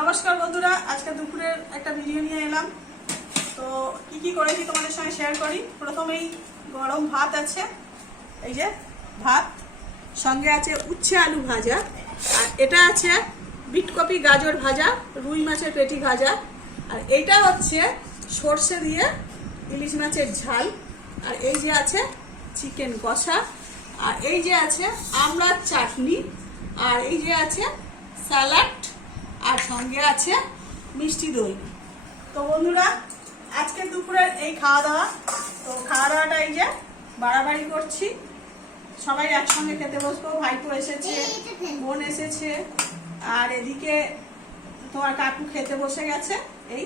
নমস্কার বন্ধুরা, আজকে দুপুরের একটা ভিডিও নিয়ে এলাম। তো কি করেছি তোমাদের সঙ্গে শেয়ার করি। প্রথমেই গরম ভাত আছে, এই যে ভাত, সঙ্গে আছে উচ্ছে আলু ভাজা, আর এটা আছে বিটকপি গাজর ভাজা, রুই মাছের পেটি ভাজা, আর এইটা হচ্ছে সর্ষে দিয়ে ইলিশ মাছের ঝাল, আর এই যে আছে চিকেন কষা, আর এই যে আছে আমড়ার চাটনি, আর এই যে আছে স্যালাড, আর সঙ্গে আছে মিষ্টি দই। তো বন্ধুরা, আজকে দুপুরের এই খাওয়া দাওয়া। তো খাওয়া দাওয়াটা এই যে বাড়াবাড়ি করছি, সবাই একসঙ্গে খেতে বসবো। ভাইপো এসেছে, বোন এসেছে, আর এদিকে তোমার কাকু খেতে বসে গেছে। এই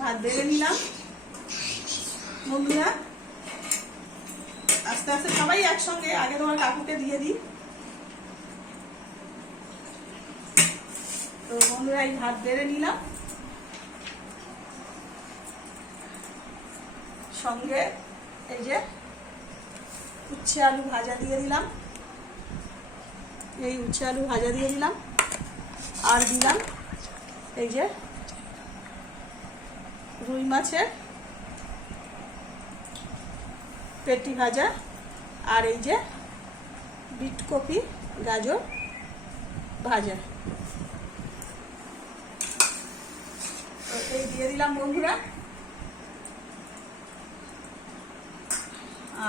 ভাত বেড়ে নিলাম বন্ধুরা, আস্তে আস্তে সবাই একসঙ্গে। আগে তোমার কাকুকে দিয়ে দিই। তো বন্ধুরা, এই ভাত বেড়ে নিলাম, সঙ্গে এই যে উচ্ছে আলু ভাজা দিয়ে দিলাম, এই উচ্ছে আলু ভাজা দিয়ে দিলাম, আর দিলাম এই যে রুই মাছের পেটি ভাজা, আর এই যে বিটকপি গাজর ভাজা। তো এই দিয়ে দিলাম বন্ধুরা,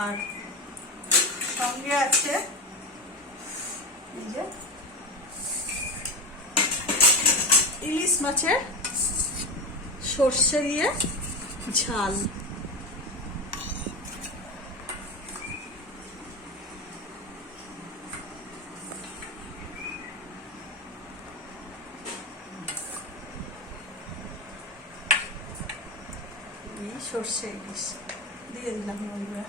আর সঙ্গে আছে এই যে ইলিশ মাছের সর্ষে দিয়ে ঝাল। সর্ষে ইলিশ দিয়ে দিলাম বন্ধুরা,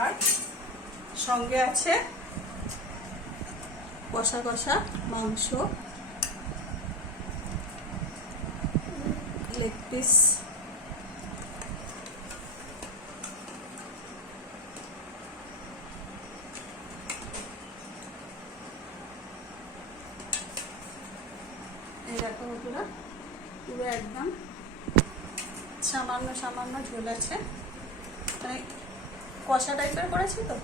আর সঙ্গে আছে কষা কষা মাংস, লেগ পিস, এই দেখো বন্ধুরা, পুরো একদম সামান্য সামান্য ঝোল আছে, মানে কষা টাইপের করেছি। তো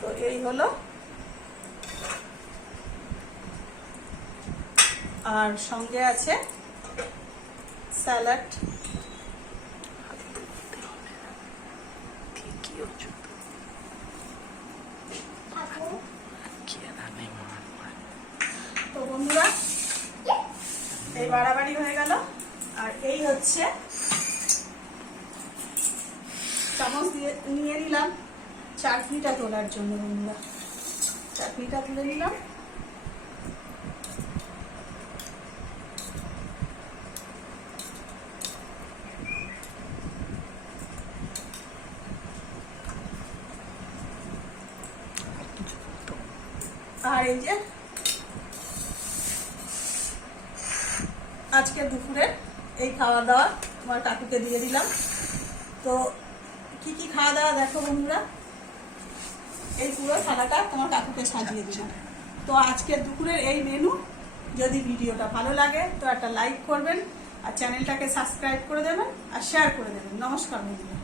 তো এই হলো, আর সঙ্গে আছে স্যালাড। তো বন্ধুরা, এই বাড়াবাড়ি হয়ে গেল, আর এই হচ্ছে চামচ দিয়ে নিয়ে নিলাম চাটনিটা তোলার জন্য বন্ধুরা, চাটনিটা তুলে নিলাম। আর এই যে আজকে দুপুরে এই খাওয়া দাওয়া আমার কাকুকে দিয়ে দিলাম। তো কি খাওয়া দাওয়া দেখো বন্ধুরা, এই পুরো থালাটা তোমার কাকুকে সাজিয়ে দিলাম। তো আজকের দুপুরের এই মেনু। যদি ভিডিওটা ভালো লাগে তো একটা লাইক করবেন, আর চ্যানেলটাকে সাবস্ক্রাইব করে দেবেন, আর শেয়ার করে দেবেন। নমস্কার বন্ধুরা।